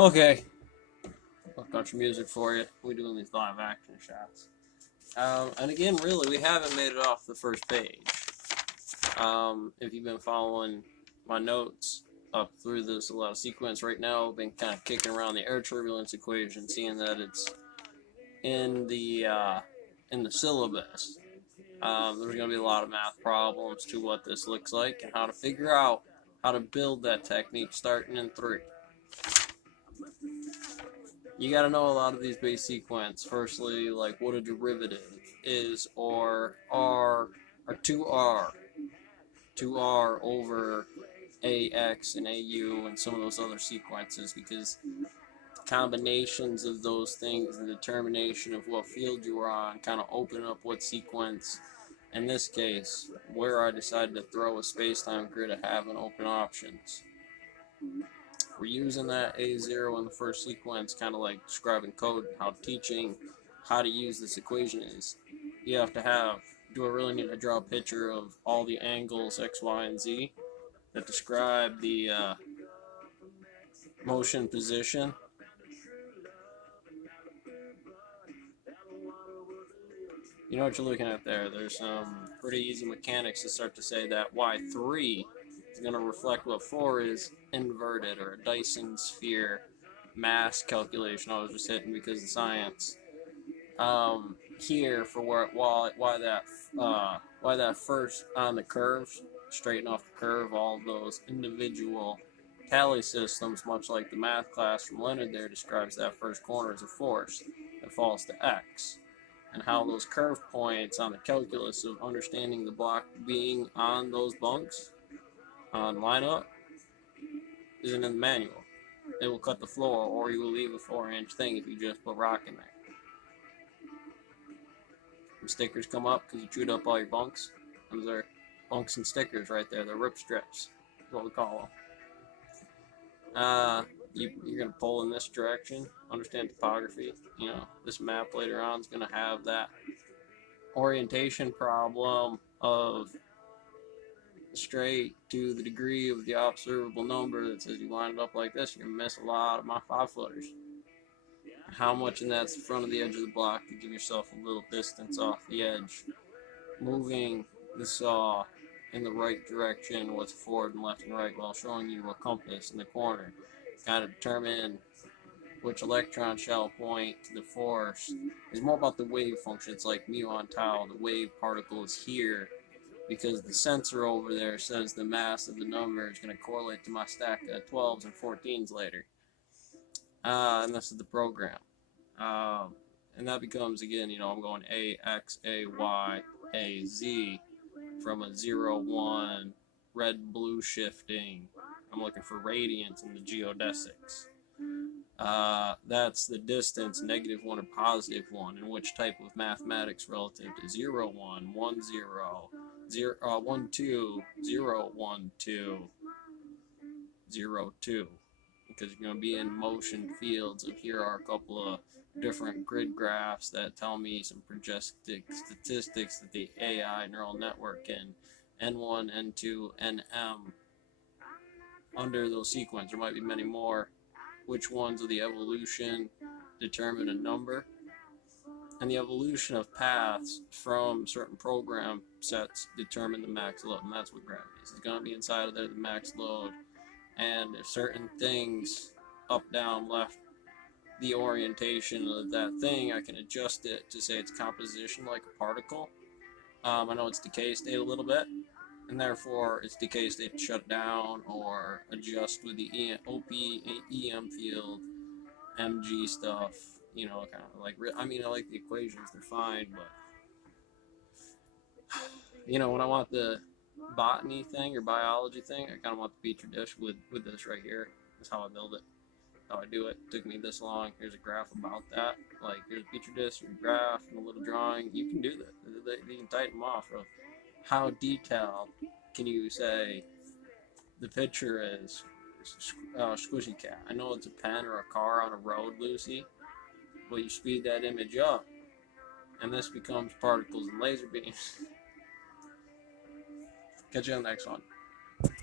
Okay, I've got your music for you. We're doing these live action shots. And again, really, we haven't made it off the first page. If you've been following my notes up through this little sequence right now, I've been kind of kicking around the air turbulence equation, seeing that it's in the syllabus. There's going to be a lot of math problems to what this looks like and how to figure out how to build that technique starting in 3. You got to know a lot of these base sequence. Firstly, like what a derivative is, or R, or 2R. 2R over AX and AU and some of those other sequences, because combinations of those things, the determination of what field you are on, kind of open up what sequence. In this case, where I decided to throw a space-time grid of having open options. We're using that A0 in the first sequence, kind of like describing code, how teaching how to use this equation is. You have to have, do I really need to draw a picture of all the angles X, Y, and Z that describe the motion position? You know what you're looking at there. There's some pretty easy mechanics to start to say that Y3 is going to reflect what 4 is inverted, or a Dyson sphere mass calculation. I was just hitting because of science. Here for why that first on the curve, straighten off the curve, all of those individual tally systems, much like the math class from Leonard there describes that first corner as a force that falls to X, and how those curve points on the calculus of understanding the block being on those bunks on lineup isn't in the manual. It will cut the floor, or you will leave a 4-inch thing if you just put rock in there. When stickers come up because you chewed up all your bunks, those are bunks and stickers right there. They're rip strips, is what we call them. You're going to pull in this direction, understand topography. You know, this map later on is going to have that orientation problem of straight to the degree of the observable number that says you line it up like this, you're going to miss a lot of my 5-footers. How much in that's the front of the edge of the block to give yourself a little distance off the edge. Moving the saw in the right direction, what's forward and left and right, while showing you a compass in the corner. Kind of determine which electron shall point to the force. It's more about the wave function. It's like mu on tau. The wave particle is here because the sensor over there says the mass of the number is going to correlate to my stack of 12s and 14s later. And this is the program. And that becomes, again, you know, I'm going A, X, A, Y, A, Z from a 0, 1, red, blue shifting. I'm looking for radians in the geodesics. That's the distance, -1 or +1, and which type of mathematics relative to 0, 1, 1, 0, 1, 2, 0, 1, 2, 0, 2. Because you're going to be in motion fields. And here are a couple of different grid graphs that tell me some projected statistics that the AI neural network can N1, N2, NM under those sequences. There might be many more. Which ones of the evolution determine a number? And the evolution of paths from certain program sets determine the max load, and that's what gravity is. It's going to be inside of there, the max load. And if certain things, up, down, left, the orientation of that thing, I can adjust it to say its composition like a particle. I know its decay state a little bit, and therefore its decay state shut down or adjust with the OP, EM field, MG stuff. You know, kind of like, I mean, I like the equations, they're fine, but, you know, when I want the botany thing or biology thing, I kind of want the petri dish with this right here. That's how I build it, how I do it. It took me this long. Here's a graph about that. Like, here's a petri dish, a graph, and a little drawing. You can do that. You can tighten them off of how detailed can you say the picture is. Squishy cat. I know it's a pen or a car on a road, Lucy, but you speed that image up, and this becomes particles and laser beams. Catch you on the next one.